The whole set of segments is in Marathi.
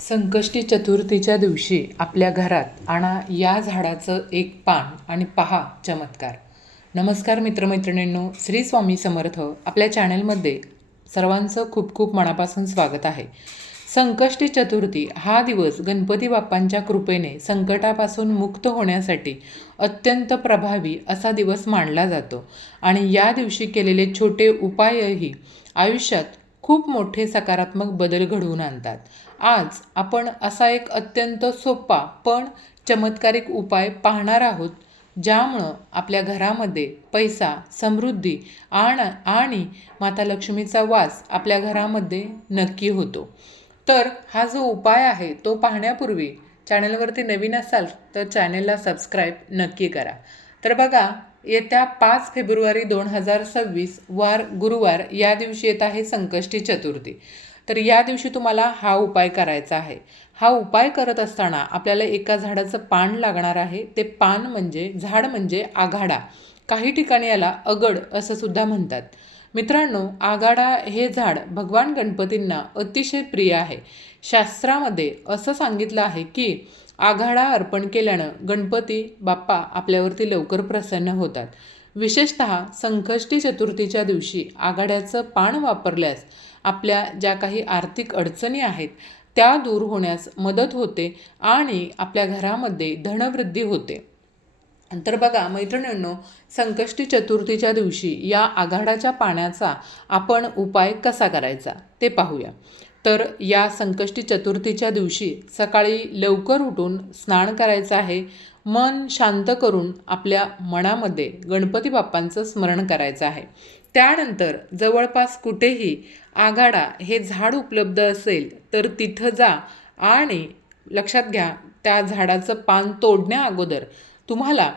संकष्टी चतुर्थीच्या दिवशी आपल्या घरात आणा या झाडाचं एक पान आणि पहा चमत्कार. नमस्कार मित्रमैत्रिणींनो श्री स्वामी समर्थ आपल्या चॅनलमध्ये सर्वांचं खूप खूप मनापासून स्वागत आहे. संकष्टी चतुर्थी हा दिवस गणपती बाप्पांच्या कृपेने संकटापासून मुक्त होण्यासाठी अत्यंत प्रभावी असा दिवस मानला जातो आणि या दिवशी केलेले छोटे उपायही आयुष्यात खूप मोठे सकारात्मक बदल घडवून आणतात. आज आपण असा एक अत्यंत सोपा पण चमत्कारिक उपाय पाहणार आहोत ज्यामुळं आपल्या घरामध्ये पैसा समृद्धी आण आणि माता लक्ष्मीचा वास आपल्या घरामध्ये नक्की होतो. तर हा जो उपाय आहे तो पाहण्यापूर्वी चॅनलवरती नवीन असाल तर चॅनलला सबस्क्राईब नक्की करा. तर बघा येत्या पाच फेब्रुवारी दोन हजार सव्वीस वार गुरुवार या दिवशी येत आहे संकष्टी चतुर्थी. तर या दिवशी तुम्हाला हा उपाय करायचा आहे. हा उपाय करत असताना आपल्याला एका झाडाचं पान लागणार आहे. ते पान म्हणजे झाड म्हणजे आघाडा. काही ठिकाणी याला अगड असं सुद्धा म्हणतात. मित्रांनो आगाडा हे झाड भगवान गणपतींना अतिशय प्रिय आहे. शास्त्रामध्ये असं सांगितलं आहे की आघाडा अर्पण केल्यानं गणपती बाप्पा आपल्यावरती लवकर प्रसन्न होतात. विशेषत संकष्टी चतुर्थीच्या दिवशी आघाड्याचं पान वापरल्यास आपल्या ज्या काही आर्थिक अडचणी आहेत त्या दूर होण्यास मदत होते आणि आपल्या घरामध्ये धनवृद्धी होते. तर बघा मैत्रिणींनो संकष्टी चतुर्थीच्या दिवशी या आघाडाच्या पाण्याचा आपण उपाय कसा करायचा ते पाहूया. तर या संकष्टी चतुर्थीच्या दिवशी सकाळी लवकर उठून स्नान करायचं आहे. मन शांत करून आपल्या मनामध्ये गणपती बाप्पांचं स्मरण करायचं आहे. त्यानंतर जवळपास कुठेही आघाडा हे झाड उपलब्ध असेल तर तिथं जा आणि लक्षात घ्या त्या झाडाचं पान तोडण्या अगोदर तुम्हाला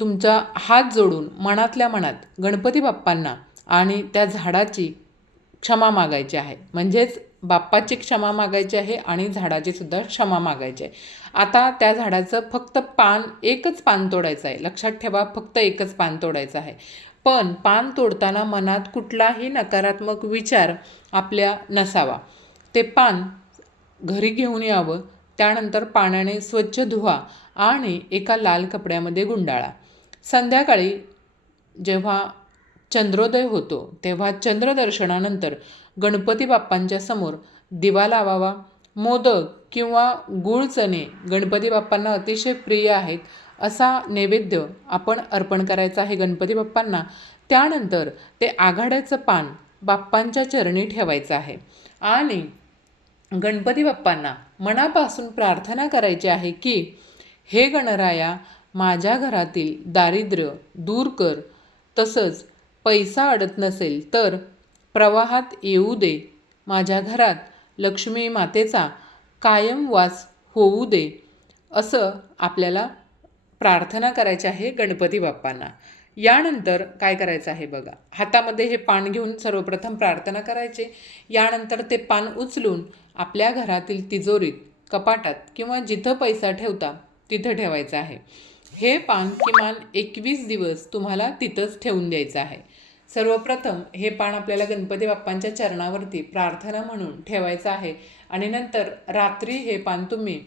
तुमचा हात जोडून मनातल्या मनात गणपती बाप्पांना आणि त्या झाडाची क्षमा मागायची आहे. म्हणजेच बाप्पाची क्षमा मागायची आहे आणि झाडाची सुद्धा क्षमा मागायची आहे. आता त्या झाडाचं फक्त पान एकच पान तोडायचं आहे. लक्षात ठेवा फक्त एकच पान तोडायचं आहे. पण पान तोडताना मनात कुठलाही नकारात्मक विचार आपल्या नसावा. ते पान घरी घेऊन यावं त्यानंतर पाण्याने स्वच्छ धुवा आणि एका लाल कपड्यामध्ये गुंडाळा. संध्याकाळी जेव्हा चंद्रोदय होतो तेव्हा चंद्रदर्शनानंतर गणपती बाप्पांच्या समोर दिवा लावावा. मोदक किंवा गूळ चणे गणपती बाप्पांना अतिशय प्रिय आहेत असा नैवेद्य आपण अर्पण करायचा आहे गणपती बाप्पांना. त्यानंतर ते आघाड्याचं पान बाप्पांच्या चरणी ठेवायचं आहे. आणि गणपती बाप्पांना मनापासून प्रार्थना करायची आहे की हे गणराया माझ्या घरातील दारिद्र्य दूर कर. तसंच पैसा अडत नसेल तर प्रवाहात येऊ दे. माझ्या घरात लक्ष्मी मातेचा कायम वास होऊ दे. असं आपल्याला प्रार्थना करायची आहे गणपती बाप्पांना. यानंतर काय करायचं आहे बघा. हातामध्ये हे पान घेऊन सर्वप्रथम प्रार्थना करायचे. यानंतर ते पान उचलून आपल्या घरातील तिजोरीत कपाटात किंवा जिथं पैसा ठेवता तिथं ठेवायचं आहे. हे पान किमान एकवीस दिवस तुम्हाला तिथंच ठेवून द्यायचं आहे. सर्वप्रथम हे पान आपल्याला गणपती बाप्पांच्या चरणावरती प्रार्थना म्हणून ठेवायचं आहे आणि नंतर रात्री हे पान तुम्ही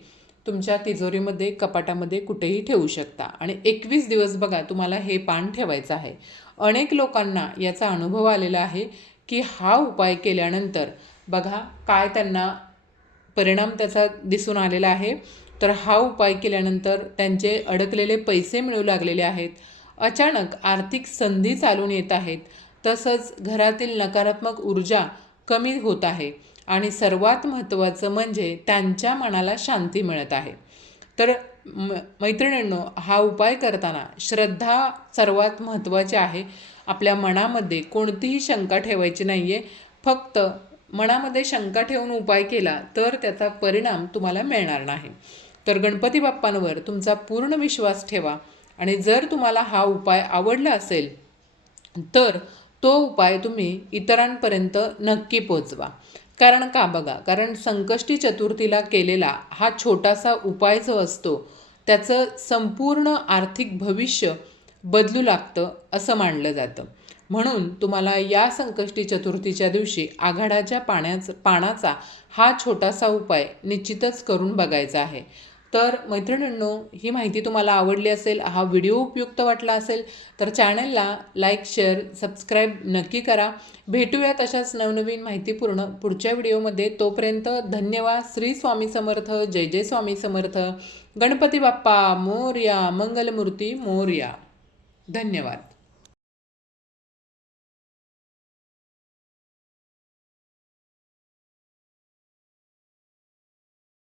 तुमच्या तिजोरीमध्ये कपाटामध्ये कुठेही ठेवू शकता. आणि एकवीस दिवस बघा तुम्हाला हे पान ठेवायचं आहे. अनेक लोकांना याचा अनुभव आलेला आहे की हा उपाय केल्यानंतर बघा काय त्यांना परिणाम त्याचा दिसून आलेला आहे. तर हा उपाय केल्यानंतर त्यांचे अडकलेले पैसे मिळू लागलेले आहेत. अचानक आर्थिक संधी चालून येत आहेत. तसंच घरातील नकारात्मक ऊर्जा कमी होत आहे आणि सर्वात महत्त्वाचं म्हणजे त्यांच्या मनाला शांती मिळत आहे. तर म मैत्रिणींनो हा उपाय करताना श्रद्धा सर्वात महत्त्वाची आहे. आपल्या मनामध्ये कोणतीही शंका ठेवायची नाही आहे फक्त मनामध्ये शंका ठेवून उपाय केला तर त्याचा परिणाम तुम्हाला मिळणार नाही. तर गणपती बाप्पांवर तुमचा पूर्ण विश्वास ठेवा. आणि जर तुम्हाला हा उपाय आवडला असेल तर तो उपाय तुम्ही इतरांपर्यंत नक्की पोचवा. कारण का बघा कारण संकष्टी चतुर्थीला केलेला हा छोटासा उपाय जो असतो त्याचं संपूर्ण आर्थिक भविष्य बदलू लागतं असं मानलं जातं. म्हणून तुम्हाला या संकष्टी चतुर्थीच्या दिवशी आघाडाच्या पाण्याचा पानाचा हा छोटासा उपाय निश्चितच करून बघायचा आहे. तर मैत्रिणींनो ही माहिती तुम्हाला आवडली असेल हा व्हिडिओ उपयुक्त वाटला असेल तर चॅनलला लाईक शेअर सबस्क्राईब नक्की करा. भेटूयात अशाच नवनवीन माहितीपूर्ण पुढच्या व्हिडिओमध्ये. तोपर्यंत धन्यवाद. श्री स्वामी समर्थ. जय जय स्वामी समर्थ. गणपती बाप्पा मोर्या मंगलमूर्ती मोर्या. धन्यवाद.